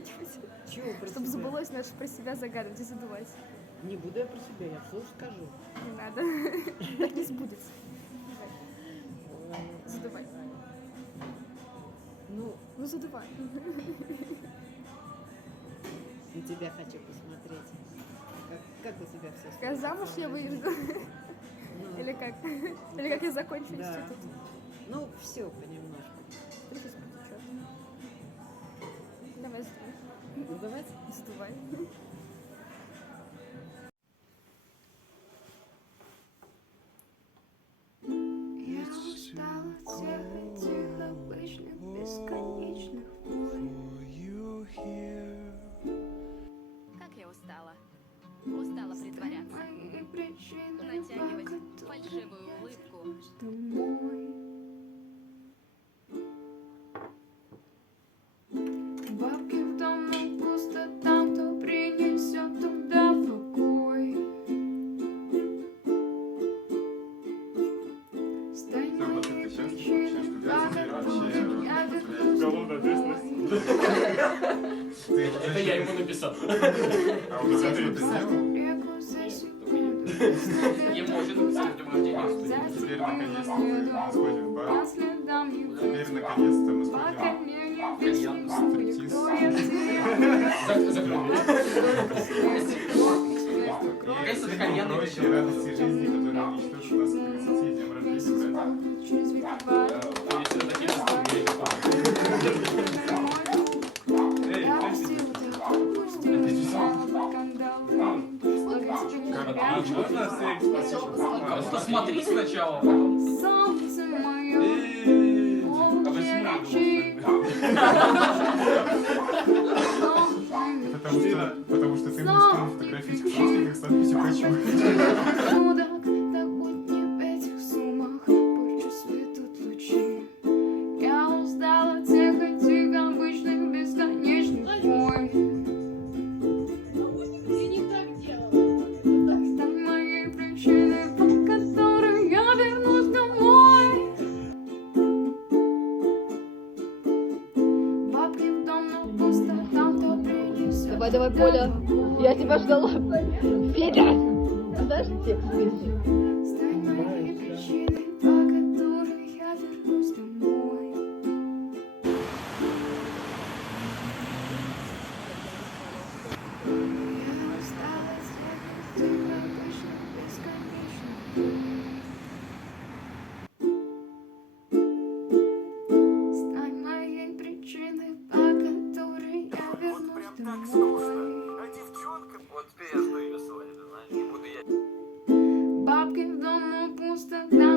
какой-нибудь. Чего про Чтобы себя? забылось наше про себя загадывать и задувать. Не буду я про себя, я вслух скажу. Не надо. Так не сбудется. Задувай. Ну, Ну задувай. на тебя хочу посмотреть. Как у тебя все? Как замуж я выйду? Ну, Или как? Или как я закончу да. институт? Ну, все понемножку. Ты сейчас потечет. Давай задувай. Ну, давайте. Задувай. Я устала от всех этих обычных, бесконечных войн. Как я устала. Устала притворяться. Мои причины, Натягивать по которым фальшивую я улыбку. вернусь домой. Бабки в дом, но пусто там, кто принесет туда покой. Стань моей причиной, по которой я вернусь домой. Это я ему написал. А вот это ты сделал? Реку за секунду. Ему уже написал днем рождения. Теперь наконец-то мы сходим в бар. По следам его. Теперь наконец-то мы По сходим колени весну, кто я тебе. Закрой. и всякие прочие радости жизни, которые уничтожат нас к красоте и днем рождения, брат. Через веки Если такие настроения. я пустила, ты отпустила скандалы. Столько тебе горячего. Ну смотри сначала, потом. Солнце мое, волчьи Потому что ты мне стал фотографировать в праздниках с надписью «Хочу». чудо, так будь не в этих суммах, позже светут лучи. Я устала от всех этих обычных, бесконечных войн. Ты не так делал. Стань моей причиной, по которой я вернусь домой. Бабки в дом, но пусто, там кто принесет. Давай, давай, Поля. Я тебя ждала. Федя! Знаешь текст песни? Стань моей причиной, по которой я вернусь домой. Я устала от всех этих обычных, бесконечных. Стань моей причиной, по которой я вернусь домой. Вот теперь я жду ее сегодня, ты знаешь, буду я. Бабки в дом, но пусто, там